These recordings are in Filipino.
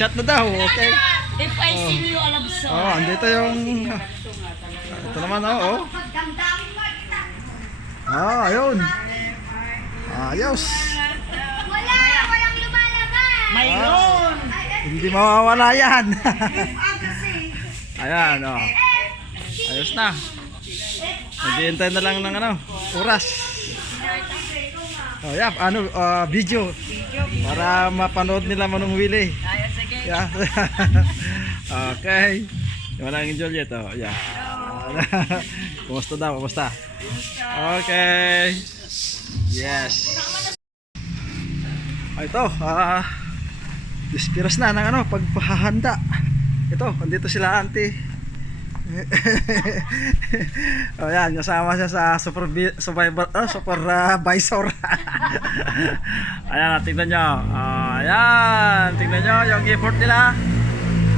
shot na daw. Okay. If I see you, alam so. Oh, andito yung... Ito naman, oh. Ah, ayun. Ayos. Walang lumalabas. Mayroon. Hindi mawawala yan. Ayan, oh. Ayos na. Naghihintay na lang ng ano, oras. Oh, yeah, ano, video. Para mapanood nila Manong Willie. Yeah. Okay. Walang Juliet, oh. Yeah. Kumusta daw? Kumusta? Okay. Yes. Ito, dispiras na ng ano, pagpahahanda. Ito, andito sila auntie. Oh, yan, kasama siya sa supervisor. Ayan, tingnan nyo. Ayan, tingnan nyo yung effort nila.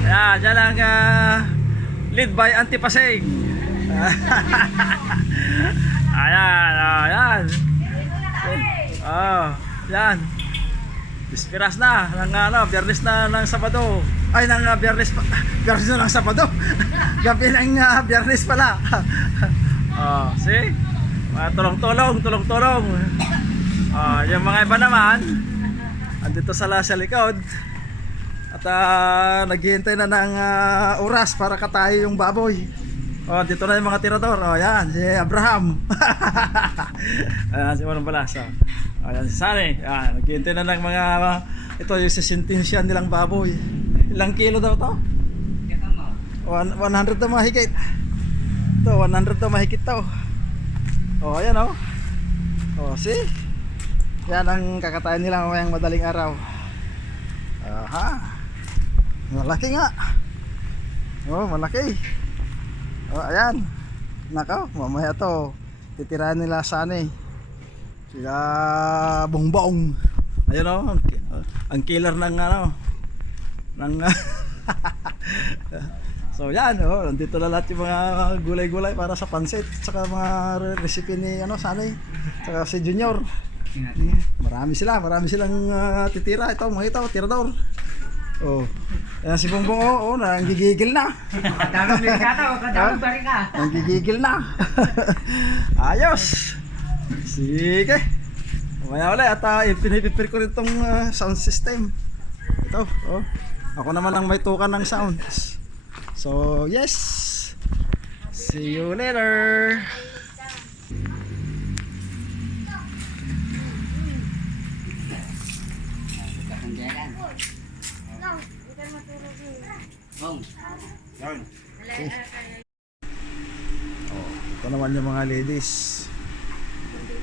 Ayan, dyan ang lead by Auntie Paseng. Ayan, ayan. Oh, yan. Dispiras na ng ano, Biyernes na ng Sabado. Ay, ng Biyernes pa. Biyernes na ng Sabado. Gabi ng Biyernes pala. Oh, see? Tulong-tulong. Yung mga iba naman, andito sa likod. At naghihintay na ng oras para katayo yung baboy. Oh, dito na yung mga tirador. Oh, yan, si Abraham. Ayan, si Manong Balasa. Ayan, si Sani. Ayan, naghihintay na ng mga, ito yung sisintensya nilang baboy. Ilang kilo daw to? 100 daw mahigit. Ito, 100 daw mahigit to. Oh, ayan oh. Oh, see? Yan ang kakatayan nila ngayong madaling araw. Aha. Malaki nga. Oh, malaki. Oh, ayan. Nako, mamaya to titirahan nila Sani. Sila bongbong. Ayun oh, ang killer ng ano ng so yan oh, nandito na lahat yung mga gulay-gulay para sa pansit saka mga recipe ni ano Sani saka si Junior. Marami silang titira ito, mga ito, tirador. Oh. Ayan si Bongbong oh, nanggigigil na. Kadami ba rin ka? Nanggigigil na. Ayos. Sige. Mamaya ulit at pinipipir ko rin itong sound system. Ito, oh. Ako naman ang may tukan ng sounds. So, yes. See you later. Okay. Oh, ito naman yung mga ladies.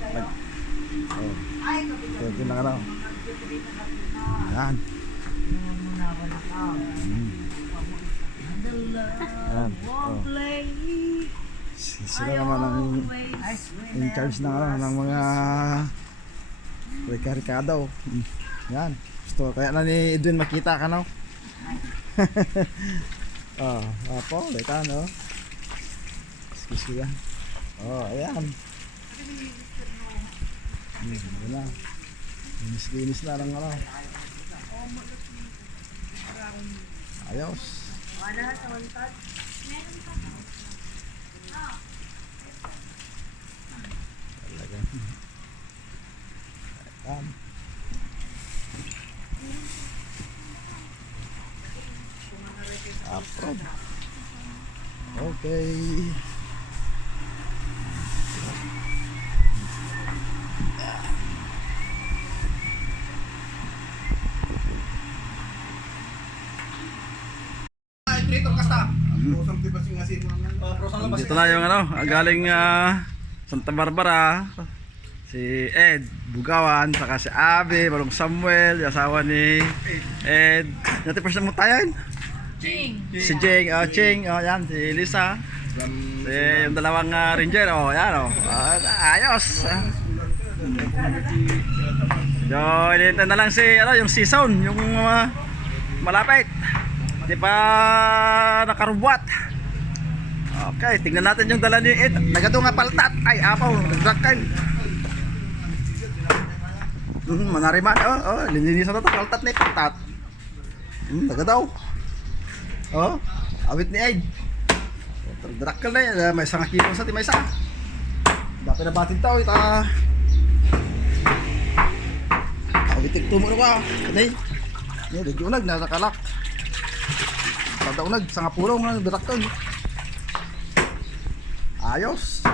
Oh. Ito na ka na. Ayan. Ayan. Oh. Sila naman ang in charge ng, ng mga reka-rekado. Ayan. Gusto, kaya na ni Edwin makita ka no? Oh, apo, leta no? Excuse me. Oh, ayan. Wala. Linis na lang ano. Ayos. Talaga. Ayan. Approve. Okay. Dito na yung ano, galing Santa Barbara. Si Ed Bugawan, saka si Abe, Balong Samuel, yung asawa ni Ed. Yung person mo tayo? Ching. Si Jing, Ching, yan, si Lisa. Si yung dalawang ranger, yan ayos. Yo, hinihintay na lang si ano, yung season, yung malapit. Di pa nakarubuat. Okay, tingnan natin yung dala ni Ed. Nagado nga paltat. Ay, apaw, nagdakal. Manariman, lininisan na ito, paltat na paltat. Taga daw. Oh, awit ni Aid. Drakal na yan. May isang kilo sa may isa. Dapat na batid tao. Awitik tumo na ba? Kanay. Yan, nag-unag na nakalak. Pagdaunag, sa nga pulong na drakal. Ayos.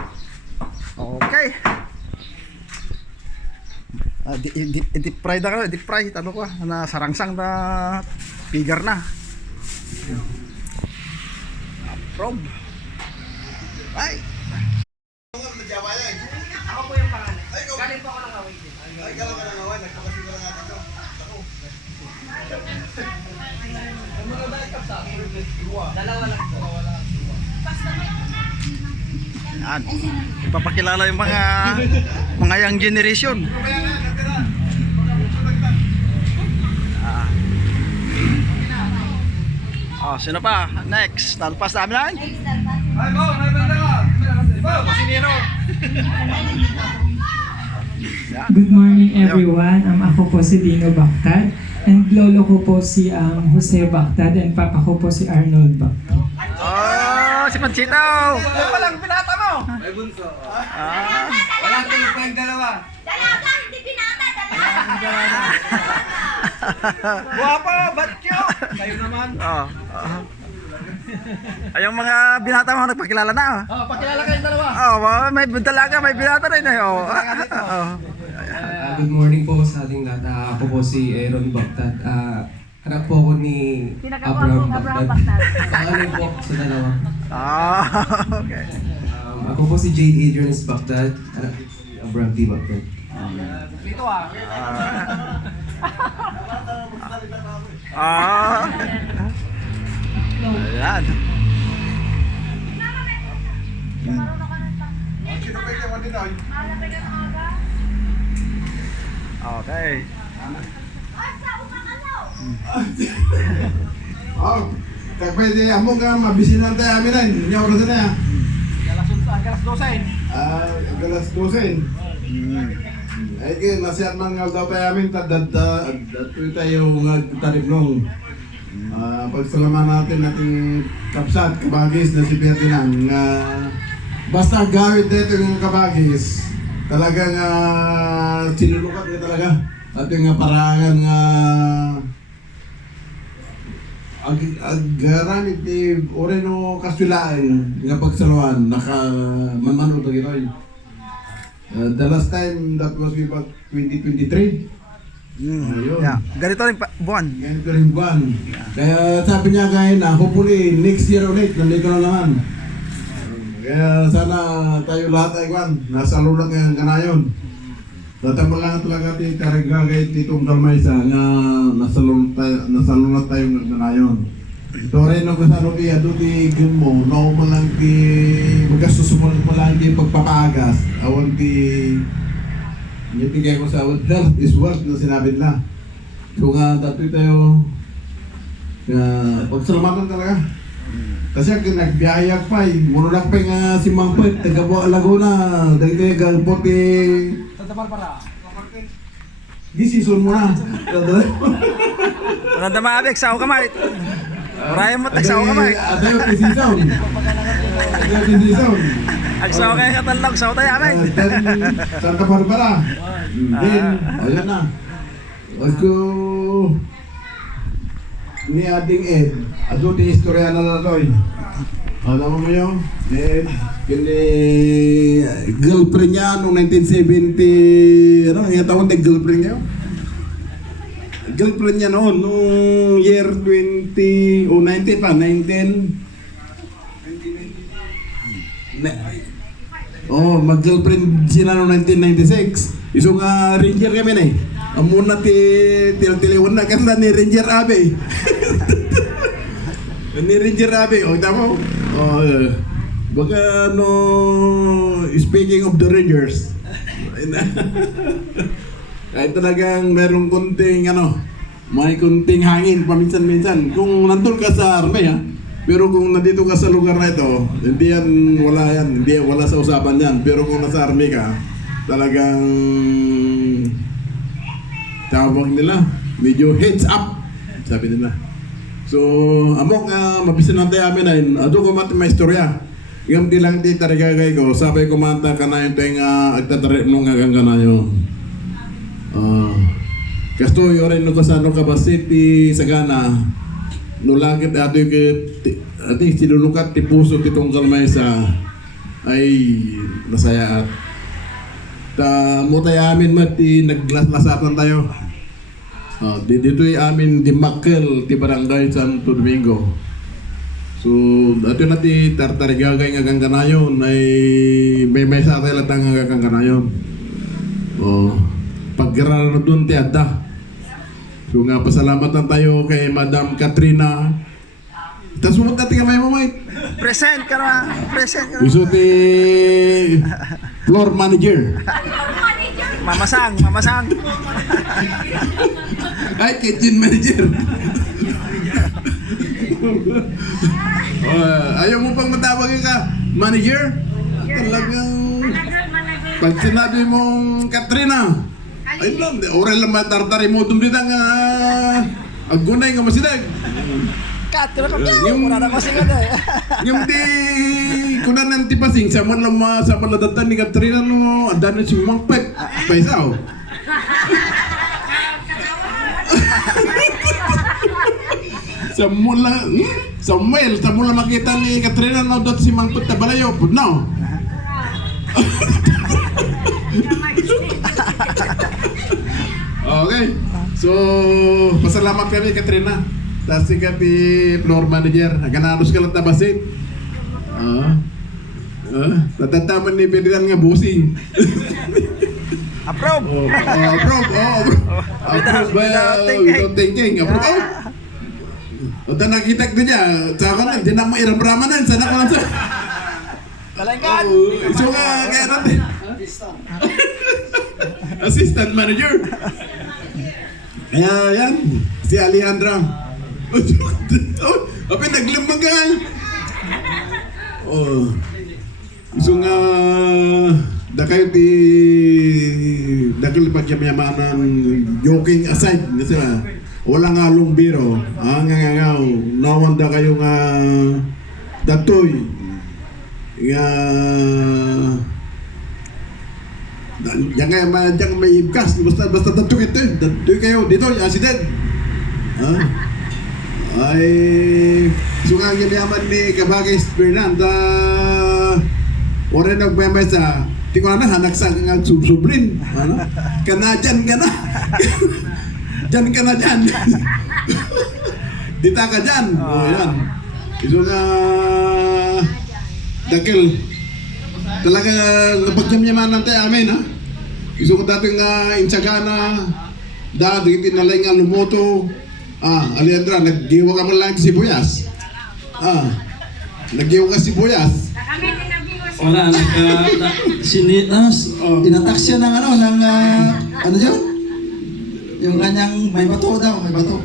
Okay. Deep fry na ka, deep fry. Ano ko, na sarangsang na pigar na. Approve. Ay. Ako po yung pangalan. Galing po ako ng away din. Ay, galang ka ng awan. Nagpapasigaran natin ko. Ako. Ang mga daikap sa akin. Dalawa lang po. Yan. Ipapakilala yung mga young generation. Sino pa? Next. Talpas namin lang. Good morning everyone. Ako po si Dino Bactad and lolo ko po si Jose Bactad and papa ko po si Arnold Bactad. Oh, si Panchito. Yan palang pinata mo. May bunso. Wala tulog pa yung dalawa. Dalaga, hindi pinata, dalaga. Guwapo, ba't cute? Kayo naman. Ay, yung mga binata mo nagpakilala na. Pakilala kayong dalawa. May dalaga, may binata rin. Good morning po sa ating lahat. Ako po si Aaron Bactad. Anak po ako ni Abraham Bactad. Pangalan po sa dalawa. Okay. Ako po si Jade Adrian's Bactad. Anak ni Abraham D. Bactad. Dito Ayan. Okay. Kag pwede amo ka mabisinan tayo amin ay nya oras na ya. Galas 12. Galas 12. Ay kay nasiat man nga daw tayo amin tadada tayo nga taribnong. Pagsalaman natin ating kapsat kabagis na si Ferdinand nga basta gawin dito yung kabagis talagang sinulukat niya talaga at yung parangan nga agaramit ni Oreno Castellaan nga pagsaluan mamano to ginoy. The last time that was about 2023. Ayun. Yeah. Ganito rin buwan. Ganito rin buwan. Kaya sabi niya ngayon na hopefully next year ulit nandito na naman. Kaya sana tayo lahat ay kwan nasa lulat ngayong kanayon. Tatama lang talaga ti karigagay titong Dalmaysa nga nasa lulat tayo ng kanayon. Ito rin ang kasano kaya doon ti Gilmo, no malang ti magkasusumunod mo lang ti pagpapagas. Awan ti nipigay ko sa health is wealth na sinabi nila. So nga dati tayo pagsalamatan talaga. Kasi kung nagbiyayak pa muna lang pa nga si Mampet, taga Laguna, dahil tayo galpot Santa Barbara. di season mo na. Wala na maabik, sao kamay. Marayan mo, tag sao kamay. Adayo ti season. Adayo ti season. Ag sao kayo katalog, sao tayo amin. Santa Barbara. Then, ayan na. Ako ni Ading Ed, ato di istorya na natoy. Alam mo yun? Kini girlfriend niya noong 1970, ano, yung taon na girlfriend niya? Girlfriend niya noon, noong year 20, o 19 pa, 1990. Mag-girlfriend sila noong 1996. Iso nga ranger kami na eh. Ang muna til-tiliwan na kanta ni Ranger Abe. Ni Ranger Abe, tama mo? Baka speaking of the Rangers. Kahit talagang merong konting may konting hangin paminsan-minsan. Kung nandun ka sa army pero kung nandito ka sa lugar na ito, hindi wala sa usapan yan. Pero kung nasa army ka, talagang tawag nila, medyo heads up, sabi nila. So, amok mabisan natin amin ay ado ko mati may istorya. Yung di lang di tarigagay ko, sabi ko manta ka na yung tenga agtatarip nung agang kanayo. Kasto yung rin nung kasano ka ba city Sagana, nulagit ato yung ati sinulukat ti puso titong kalmay sa ay nasaya at mutay amin mati naglaslasatan tayo. Dito yung amin di Makel ti Barangay Santo Domingo. So, ato na ti tartarigagay nga kanayon ay may sa tayo latang nga kanayon. Pagkira na doon ti adda. So nga pasalamatan tayo kay Madam Katrina. Tas mo natin kamay mo, mate. Present ka na. Gusto ti floor manager. Mamasang. Ay, kitchen manager. Ayaw mo pang matawag ka, manager? Talagang pag sinabi mong Katrina, ay lang, oral lang matartari mo dumdita nga agunay nga masidag. Kat, yung wala na masingan eh. Yung di kunan ng tipasing sa man lang sa paladatan ni Katrina no, adan si Mangpet. Paisaw. Samuel, sa mula makita ni Katrina no dot si Mangpet na balayo, no. Okay. So, pasalamat kami Katrina. Tapos ka ti floor manager. Gananos ka lang tabasit. Natataman ni Ferdinand nga busing. Approve. Approve. Without thinking. Approve. At nakita ko niya, sa akin, hindi na mo iramraman na. Sana ko lang sa... Talangkan. So kaya natin. Assistant manager. Kaya yan, si Alejandra. Apin naglimbagan. So nga, dakayo ti dakil pagyamayaman joking aside, kasi wala nga halong biro. Nga, nawanda kayo nga datoy. Yang may ibkas basta tattoo ito kayo dito accident ay sungang yaman ni Kabagay Fernand oren nagmemay sa tingnan na hanak sa nga sublin kana dyan dita ka dyan yan ito nga dakil talaga napagyamyaman natin amin ha. Gusto ko dating insagana dati tinalay nga lumoto Alejandra naggiwa ka man lang sibuyas naggiwa ka sibuyas Wala, inatak siya ng ano yun? Yung kanyang may bato daw, may bato.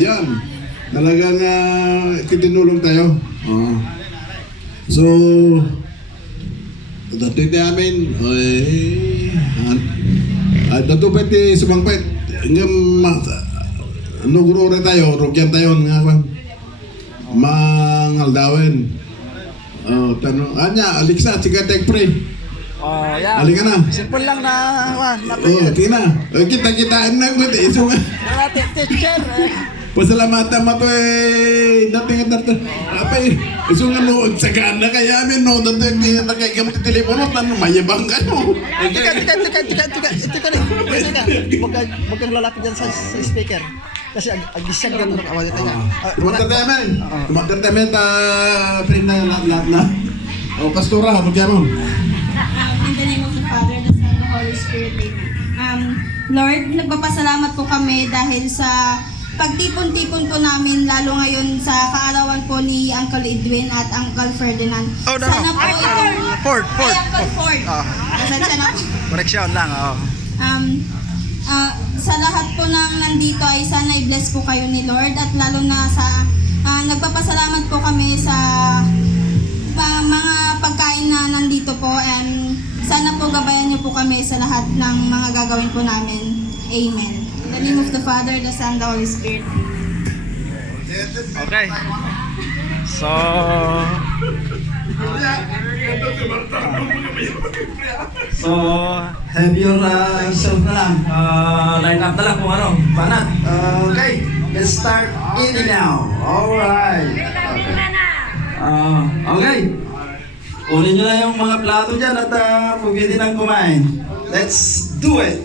Yan. Talagang titinulong tayo. So, dato'y namin, dato'y ti sumangpet. Nuguro tayo, rugyan tayo, mangaldawin. Tanong, Alexa, sigatek pre. Yan. Halika na. Simple lang na, tina. Kita-kitaan na, iso nga. teacher. Pasalamatan mo to dating apay iso nga no sagana kaya amin no dating nakagamit telepono tan mayabang ka no. Tika. Wag kang lalaki dyan sa speaker. Kasi agisag ganun ang awal niya. Tumater tayo friend na lahat na. Pastora, bugyan mo. In the name of the Father, the Son, and the Holy Spirit. Lord, nagpapasalamat po kami dahil sa pagtipon-tipon po namin, lalo ngayon sa kaarawan po ni Uncle Edwin at Uncle Ferdinand. Sana po itong... Ford. Uncle Ford. Pasensya na po. Correction lang, Sa lahat po ng nandito ay sana i-bless po kayo ni Lord at lalo na sa nagpapasalamat po kami sa mga pagkain na nandito po and sana po gabayan niyo po kami sa lahat ng mga gagawin po namin. Amen. In the name of the Father, the Son, the Holy Spirit. Okay. So, have your self na lang. Line up na lang kung ano. Banat. Okay. Let's start eating now. Alright. Okay. Kunin nyo na yung mga plato dyan at pwede nang kumain. Let's do it!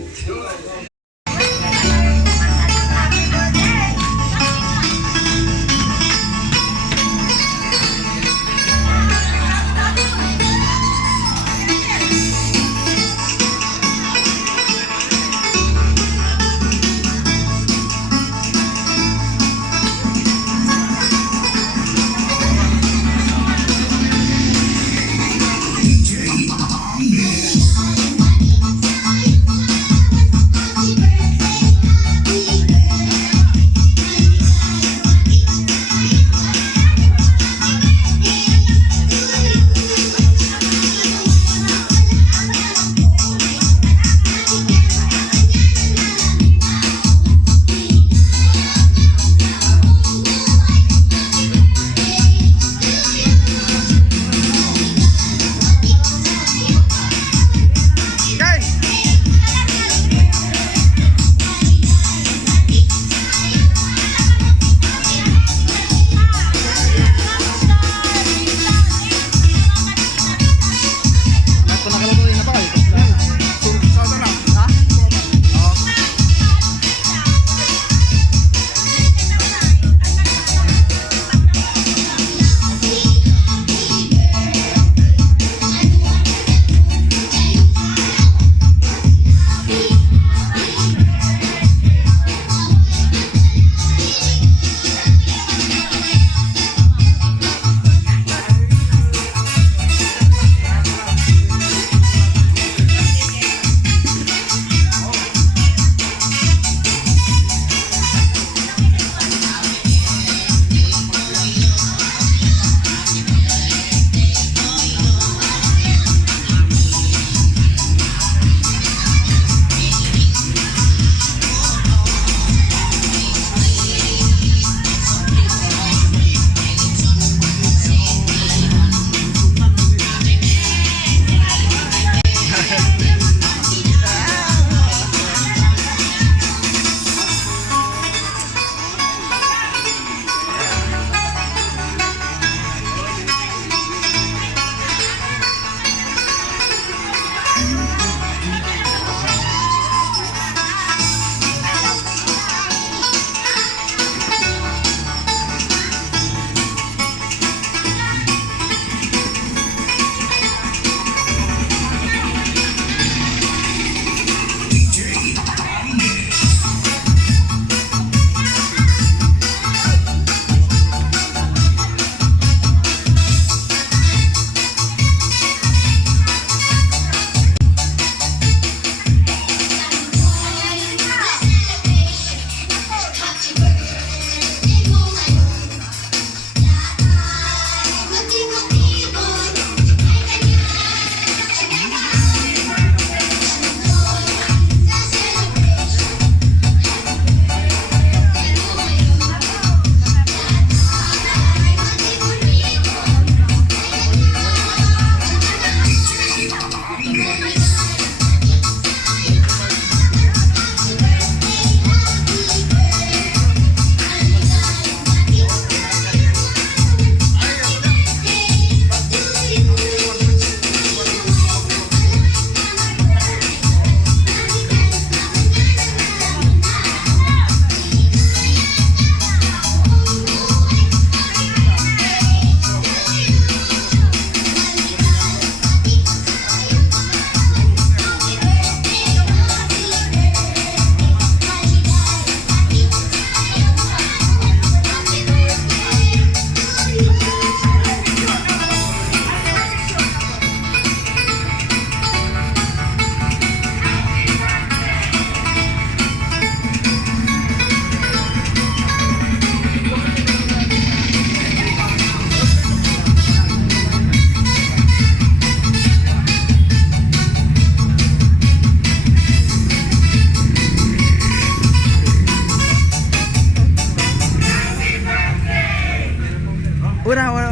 Una. Wow.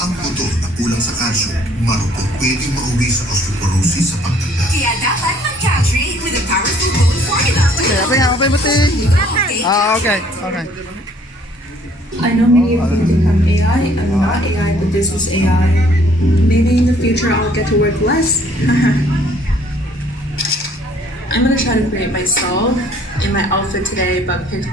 Ang buto na kulang sa calcium, marupok pwedeng mauwi sa osteoporosis sa pagtanda. Kaya dapat mag-caltrate with a powerful bone formula. Okay, buti. Okay. I know many of you think I'm AI. I'm not AI, but this is AI. Maybe in the future I'll get to work less. I'm gonna try to create myself in my outfit today, but pick.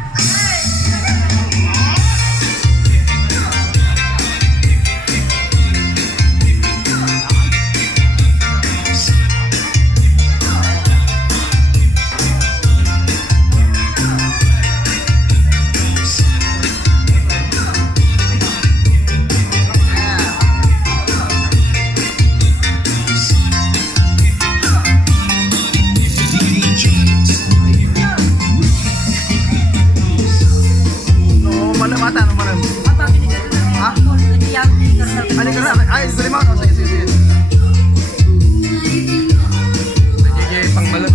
Ay, terima kasih. Sige. Pangbalot.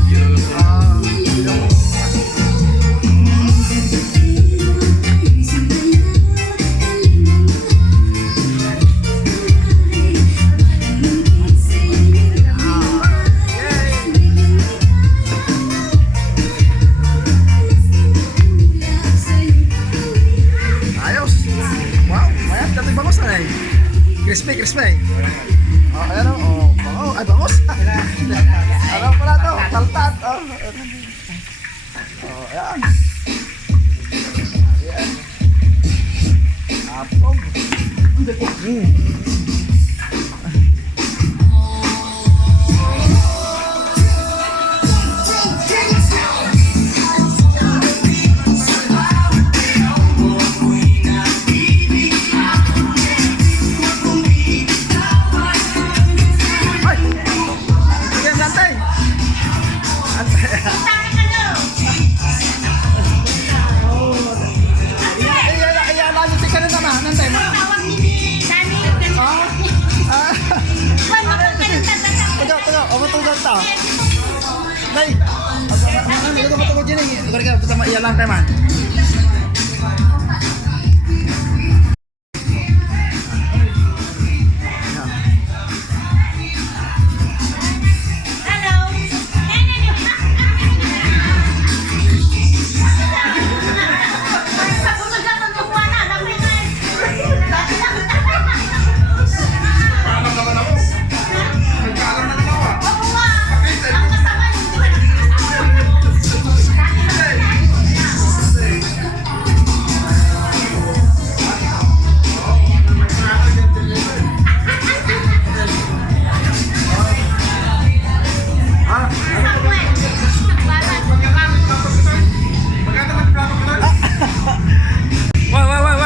Ayos. Wow, mayat dating bangos na eh. Crispy. Oh, ayan o. Oh, bango. Ay, bangos. Ano pala to? Taltat. Oh, ayan. Apog. Nay, ano ba tungkol dyan eh? Ito ka, sama iyalang kayo man.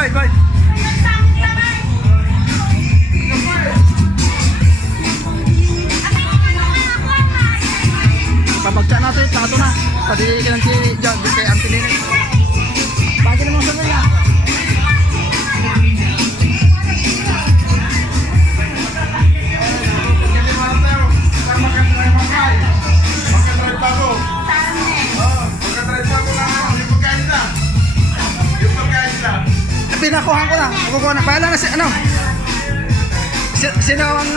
Wait. Pabagsa natin, lahat na. Pati kailan si John, kay Auntie Nene. Bagay naman sa mga. Pinakuhan ko na. Kukuha na. Pahala na si ano. Sino ang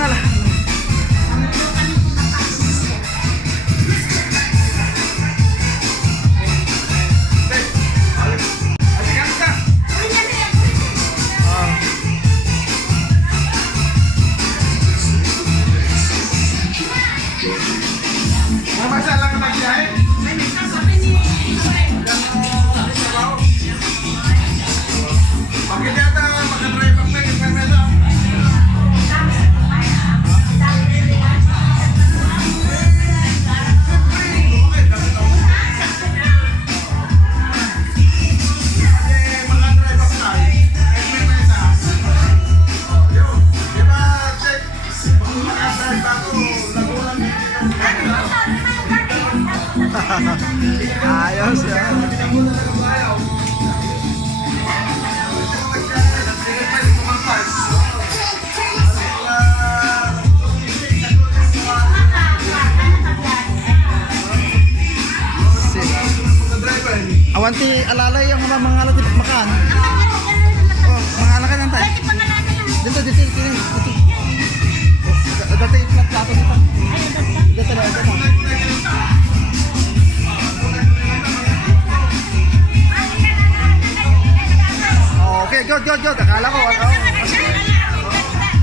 ti alalay yung mga alat ti makan. Oh, mga alakan yan tayo. Dito. Dati plato dito. Dito na. Okay, good. Akala ko.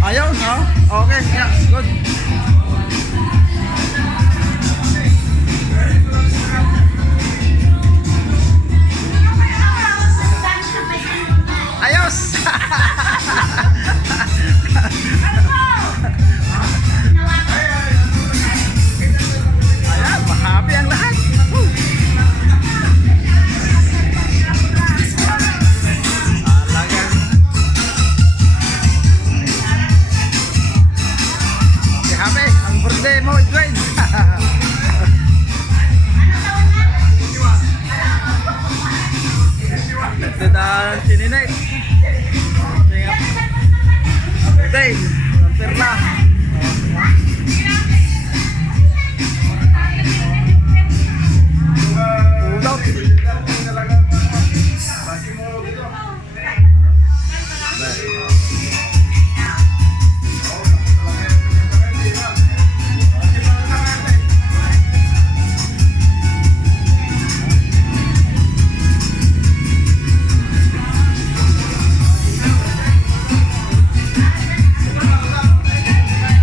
Ayaw, no? Okay, yeah, good. Ayos! Ayan, mahappy ang lahat. Talagang. Happy, ang birthday mo, Dwayne. Ito na sininay. Birthday, perla. Udot.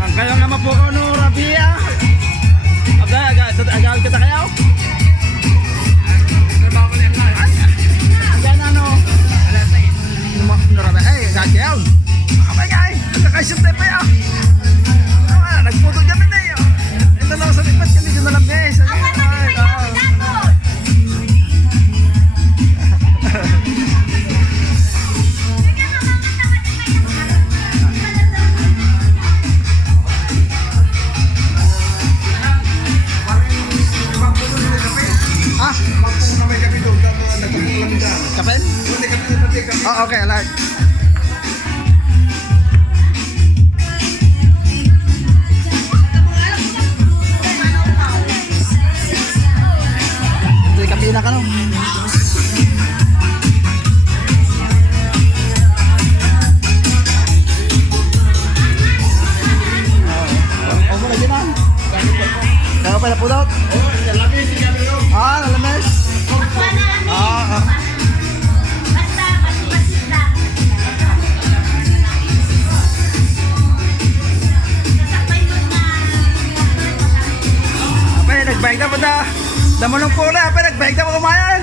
Ang kayo nga mapuko no Rabia. Agad kita kayo. Ang ano? Rabia. Ay, agad kayo. Abay guys, nagkakaisip tayo pa yun. Nagputo kami na yun. Ito lang sa likod, hindi ko nalang guys. Kapen? Oh, okay, I like. Hindi kapina ka no? Oh, mo lagi na. Kaya pa na pudot? Nalamis. Nagbayag na pa na. Damo ng pula, pa nagbayag na pa kumayan.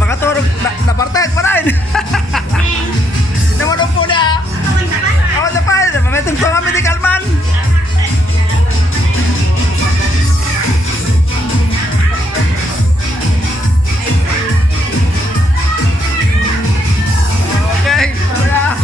Makaturog, napartay pa rin. Damo ng pula. Ako na pa, mametong to kami ni Kalman. Okay, wala.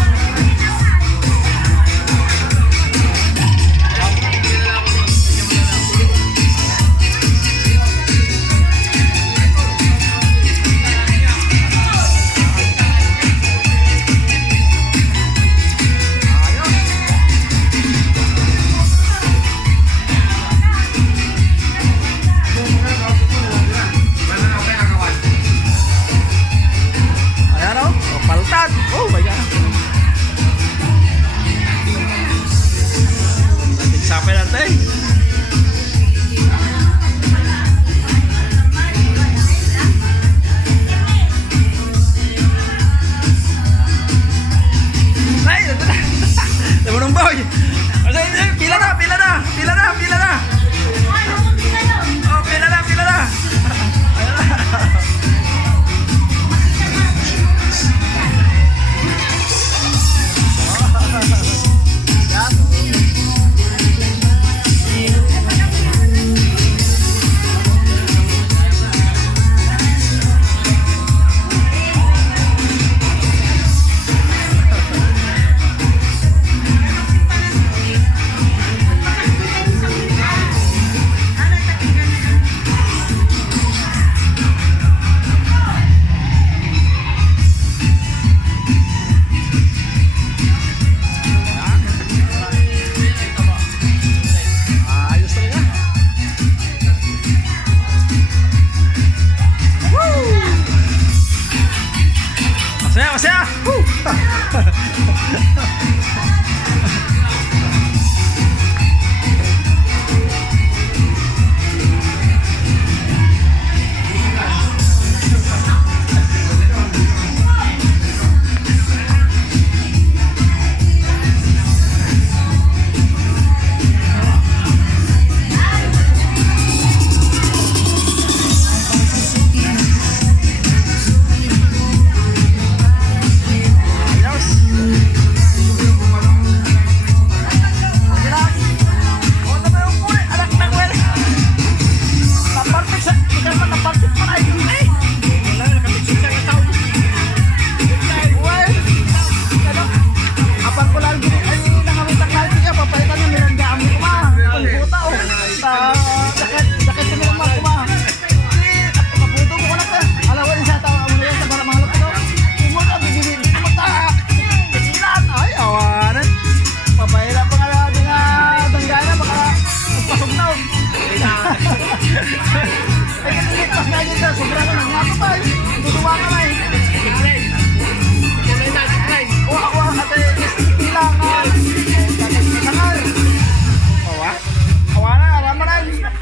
siya! Woo!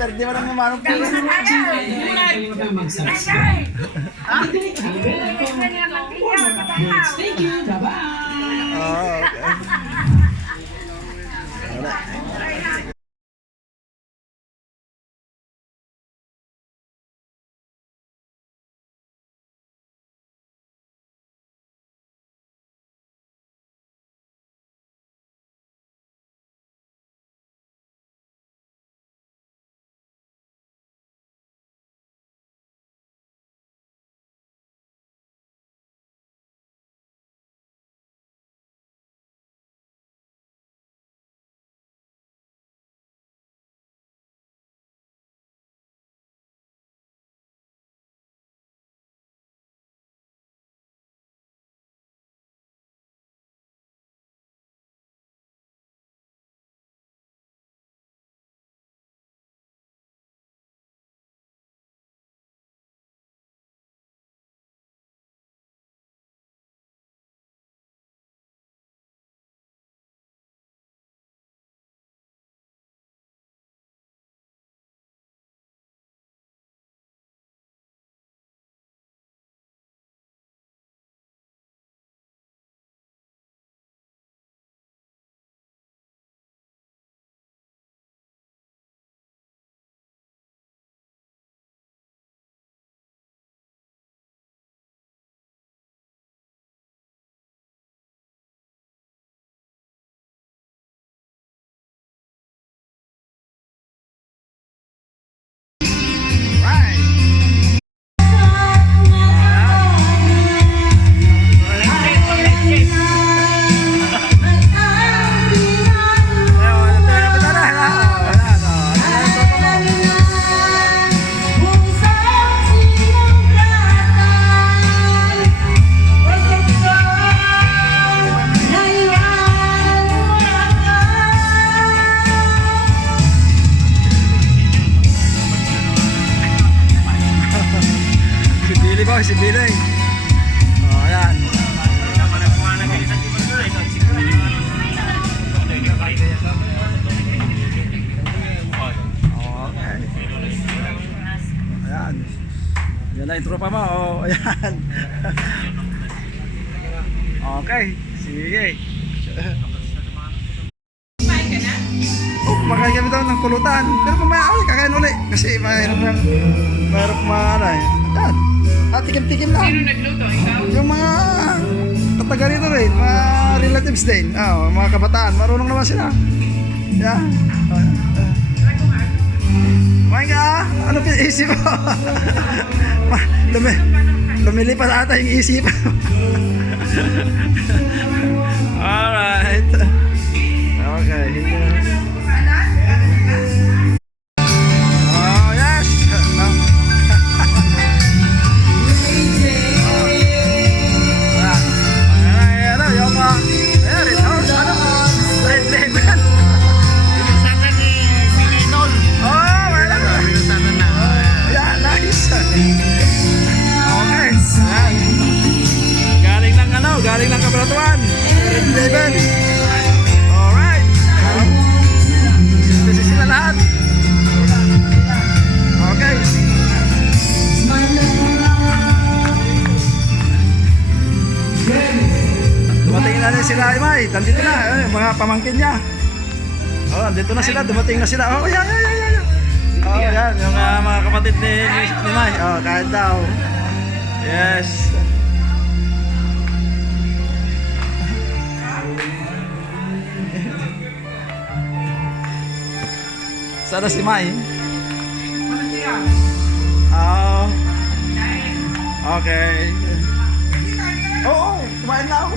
Di ba nang mamanong po? Thank you. Bye-bye. Okay. Si Billy. Oh, ayan. Okay. Ayan. Yan na yung tropa mo. Oh, ayan. Okay. Sige. Oh, kumakain kami daw ng pulutan. Pero mamaya ulit, kakain ulit. Kasi mahirap maano eh. Ayan. At tikim-tikim lang. Sino nagluto? Ikaw? Yung mga kataga rito rin, mga relatives din. Mga kabataan, marunong naman sila. Yeah. Kumain ka? Ano pinaisip mo? Lumilipas ata yung isip. Alright. Okay. Oh, yes. Galing ng ano? nanay sila Imay, nandito na, yung mga pamangkin niya. Oh, andito na sila, dumating na sila. Oh, yan. Oh, yan, yung mga kapatid ni May. Oh, kahit daw. Yes. Sana si May? Oh. Okay. Oo, kumain na ako.